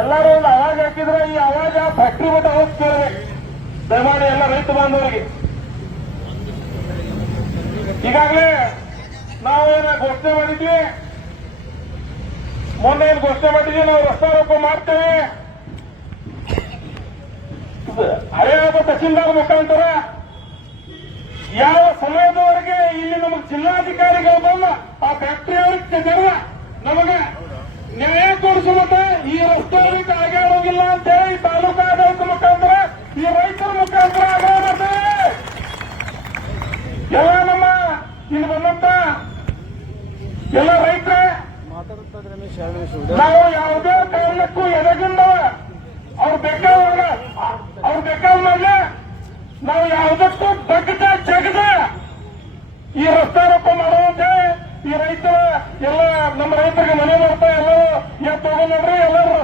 ಎಲ್ಲರೂ ಒಂದು ಅವಾಜ್ ಹಾಕಿದ್ರೆ ಈ ಅವಾಜ ಫ್ಯಾಕ್ಟ್ರಿ ಮಟ್ಟ ಹೋಗಿ ಕೇಳಬೇಕು ದಯಮಾಡಿ ಎಲ್ಲ ರೈತ ಬಾಂಧವರಿಗೆ. ಈಗಾಗಲೇ ನಾವೇನ ಘೋಷಣೆ ಮಾಡಿದ್ವಿ? ಮೊನ್ನೆ ಏನು ಘೋಷಣೆ ಮಾಡಿದ್ವಿ? ನಾವು ರಸ್ತಾರೋಪ ಮಾಡ್ತೇವೆ. ಹರಿಯಾಣ ತಹಸೀಲ್ದಾರ್ ಮುಖಾಂತರ ಯಾವ ಸಮಯದವರೆಗೆ ಇಲ್ಲಿ ನಮಗೆ ಜಿಲ್ಲಾಧಿಕಾರಿಗಳು ಬಂದ? ಆ ಫ್ಯಾಕ್ಟರಿ ಅವರಿಗೆ ಜನ ನಮಗೆ ನ್ಯಾಯ ಕೊಡಿಸುವಂತೆ ಈ ರಸ್ತೆ ಹೋಗಿಲ್ಲ ಅಂತ ಹೇಳಿ ತಾಲೂಕಾ ಆಡಳಿತ ಮುಖಾಂತರ ಈ ರೈತರ ಮುಖಾಂತರ ಮಾಡ್ತೇವೆ ಎಲ್ಲ ನಮ್ಮ ಇಲ್ಲಿ ಬಂದಂತ ಎಲ್ಲ ರೈತರ, ನಾವು ಯಾವುದೇ ಕಾರಣಕ್ಕೂ ಎದಗಿಂದ ಅವ್ರು ಬೇಕಾದ ಅವ್ರು ಬೇಕಾದ ಮೇಲೆ ನಾವು ಯಾವುದಕ್ಕೂ ಬಗ್ಗದ ಜಗದ ಈ ರಸ್ತಾರೋಪ ಮಾಡುವಂತೆ ಈ ರೈತರ ಎಲ್ಲ ನಮ್ಮ ರೈತರ ಎಲ್ಲರೂ ಎದ್ದು ತಗೊಂಡ್ರಿ ಎಲ್ಲರೂ ರಸ್ತೆ